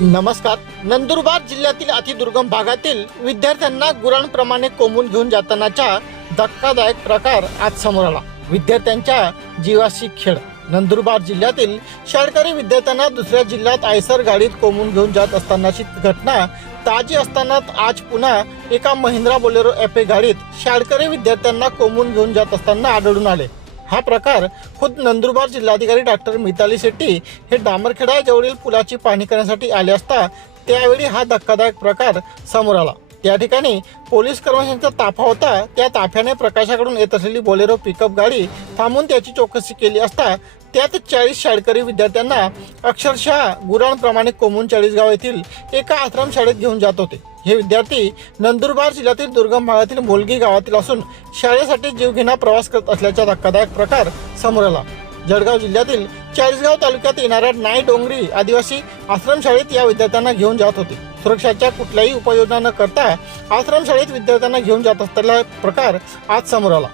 नमस्कार. नंदुरबार जिल्ह्यातील अतिदुर्गम भागातील विद्यार्थ्यांना गुरांप्रमाणे कोंबून घेऊन जातानाचा धक्कादायक प्रकार आज समोर आला. विद्यार्थ्यांच्या जीवाशी खेळ. नंदुरबार जिल्ह्यातील शाळकरी विद्यार्थ्यांना दुसऱ्या जिल्ह्यात आयसर गाडीत कोंबून घेऊन जात असतानाची घटना ताजी असताना आज पुन्हा एका महिंद्रा बोलेरो एपे गाडीत शाळकरी विद्यार्थ्यांना कोंबून घेऊन जात असताना आढळून आले. हा प्रकार खुद नंदुरबार जिल्हाधिकारी डॉक्टर मिताली शेट्टी हे डांबरखेडा जवळील पुलाची पाहणी करण्यासाठी आले असता त्यावेळी हा धक्कादायक प्रकार समोर आला. त्या ठिकाणी पोलीस कर्मचाऱ्यांचा ताफा होता. त्या ताफ्याने प्रकाशाकडून येत असलेली बोलेरो पिकअप गाडी थांबून त्याची चौकशी केली असता त्यात चाळीस शाळकरी विद्यार्थ्यांना अक्षरशः गुरांप्रमाणे कोमून चाळीसगाव येथील एका आश्रम शाळेत घेऊन जात होते. हे विद्यार्थी नंदुरबार जिल्ह्यातील दुर्गम भागातील मोलगी गावातील असून शाळेसाठी जीवघेणा प्रवास करत असल्याचा धक्कादायक प्रकार समोर आला. जळगाव जिल्ह्यातील चाळीसगाव तालुक्यात येणाऱ्या नाय डोंगरी आदिवासी आश्रमशाळेत या विद्यार्थ्यांना घेऊन जात होते. सुरक्षाच्या कुठल्याही उपाययोजना न करता आश्रमशाळेत विद्यार्थ्यांना घेऊन जात असलेला प्रकार आज समोर आला.